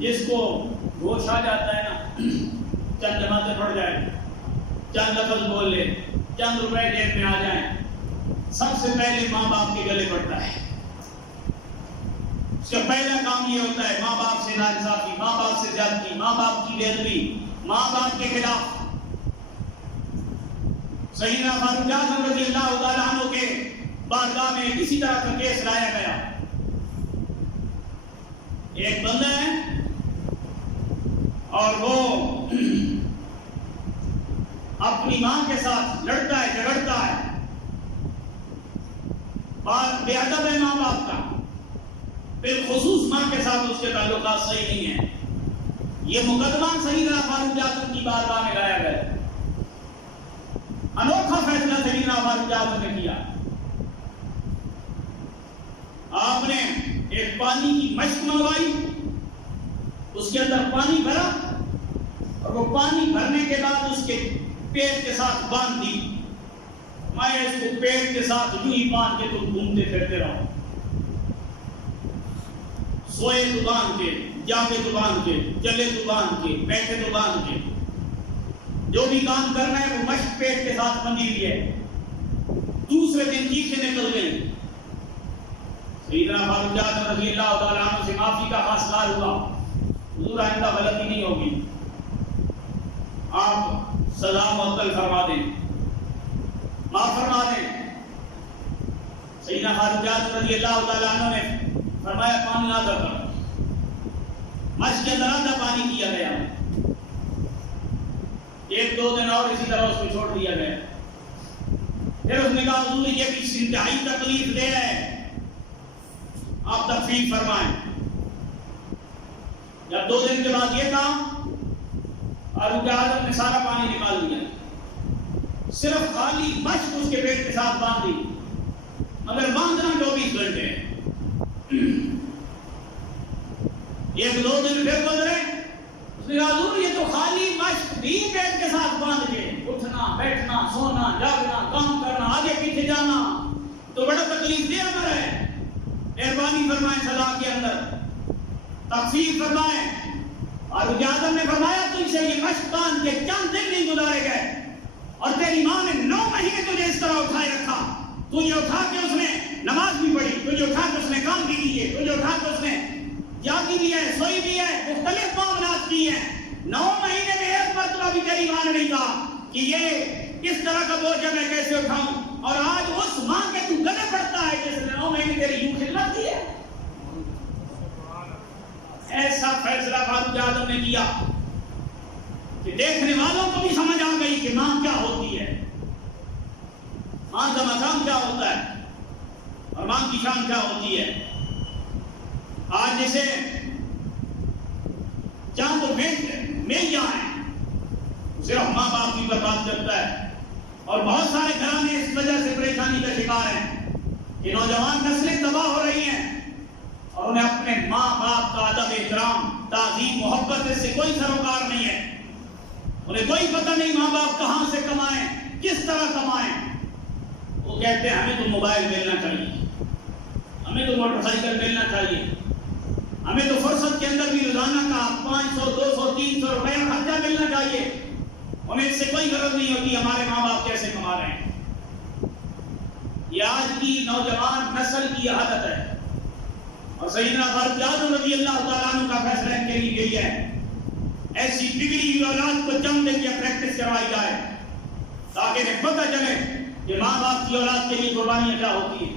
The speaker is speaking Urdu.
جس کو ہوش آ جاتا ہے نا، چند نمازیں پڑھ جائے، چند لفظ بول لے، چند روپے جیب میں آ جائیں، سب سے پہلے ماں باپ کے گلے پڑتا ہے۔ اس کا پہلا کام یہ ہوتا ہے ماں باپ سے ناانصافی، ماں باپ سے زیادتی، ماں باپ کی بے ادبی، ماں باپ کے خلاف۔ سیدنا فاروق اعظم رضی اللہ تعالیٰ عنہ کے بارگاہ میں کسی طرح کا کیس لایا گیا۔ ایک بندہ ہے اور وہ اپنی ماں کے ساتھ لڑتا ہے، جھگڑتا ہے، بات بے ادب ہے ماں باپ کا، بالخصوص ماں کے ساتھ اس کے تعلقات صحیح نہیں ہیں۔ یہ مقدمہ سیدنا فاروق اعظم کی بارگاہ میں لایا گیا۔ انوکھا فیصلہ سیدنا فاروق اعظم نے کیا۔ آپ نے ایک پانی کی مشک منگوائی، اس کے اندر پانی بھرا اور وہ پانی بھرنے کے بعد اس کے پیٹ کے ساتھ باندھ دی۔ میں اس کو پیٹ کے ساتھ یوں ہی باندھ کے تم گھومتے پھرتے رہو، سوئے تو باندھ کے، جاگے تو باندھ کے، چلے تو باندھ کے، بیٹھے تو باندھ کے، جو بھی کام کرنا ہے وہ مشک پیٹ کے ساتھ بندھی ہوئی ہے۔ دوسرے دن چیخیں نکل گئی۔ سیدنا فاروق اعظم رضی اللہ تعالیٰ عنہ سے معافی کا حاصل ہوا، حضور آئندہ غلطی نہیں ہوگی، آپ سزا معطل فرما دیں، معاف فرما دیں۔ سیدنا فاروق اعظم رضی اللہ تعالیٰ عنہ نے فرمایا پانی نہ کر، مشق کے اندر آدھا پانی کیا گیا، ایک دو دن اور اسی طرح اس کو چھوڑ دیا گیا۔ پھر اس نے کہا حضور یہ بھی انتہائی تکلیف دے ہے، آپ تخفیف فرمائیں۔ جب 2 دن کے بعد یہ کام، فاروق اعظم نے سارا پانی نکال دیا، صرف خالی مشق اس کے پیٹ کے ساتھ باندھ دی، مگر باندھنا 24 گھنٹے۔ 1-2 دن پھر گزرے، اس نے کہا حضور یہ تو خالی مشق بھی پیٹ کے ساتھ باندھ کے اٹھنا بیٹھنا سونا جاگنا کام کرنا آگے پیچھے جانا تو بڑا تکلیف دہ امر ہے، مہربانی فرمائیں سزا کے اندر تخفیف فرمائیں۔ فاروق اعظم نے فرمایا تجھ سے یہ مشق باندھ کے چند دن نہیں گزارے گئے اور تیری ماں نے 9 مہینے تجھے اس طرح اٹھائے رکھا، تجھے اٹھا کے اس نے نماز بھی پڑھی، تجھے اٹھا کے اس نے کام بھی کیے، تجھے اٹھا کے اس نے جاگی بھی ہے، سوئی بھی ہے، مختلف معاملات کی ہیں۔ 9 مہینے میں ایک مرتبہ بھی تیری ماں نے نہیں کہا کہ یہ اس طرح کا بوجھ میں کیسے اٹھاؤں، اور آج اس ماں کے تو گلے پڑتا ہے جس نے 9 مہینے تیری یوں خدمت کی ہے۔ ایسا فیصلہ فاروق اعظم نے کیا کہ دیکھنے والوں کو بھی سمجھ آ گئی کہ ماں کیا ہوتی ہے، ماں کا مقام کیا ہوتا ہے اور ماں کی شان کیا ہوتی ہے۔ آج جیسے چاند میاں ہیں، صرف ماں باپ کی برباد کرتا ہے، اور بہت سارے گھرانے اس وجہ سے پریشانی کا شکار ہیں کہ نوجوان نسلیں تباہ ہو رہی ہیں اور انہیں اپنے ماں باپ کا ادب احترام تعظیم محبت سے کوئی سروکار نہیں ہے، انہیں کوئی پتہ نہیں ماں باپ کہاں سے کمائیں کس طرح کمائیں۔ وہ کہتے ہیں ہمیں تو موبائل ملنا چاہیے، ہمیں تو موٹر سائیکل ملنا چاہیے، ہمیں تو فرصت کے اندر بھی روزانہ کا 500 200 300 روپے خرچہ ملنا چاہیے، انہیں اس سے کوئی غرض نہیں ہوتی ہمارے ماں باپ کیسے کما رہے ہیں۔ یہ آج کی نوجوان نسل کی عادت ہے، اور سیدنا فاروق اعظم رضی اللہ تعالیٰ عنہ کا فیصلہ ان کے لیے یہی ہے، ایسی بگڑی ہوئی اولاد کو چمنے کی پریکٹس کروائی جائے تاکہ انہیں پتہ چلے کہ ماں باپ کی اولاد کے لیے قربانیاں کیا ہوتی ہیں۔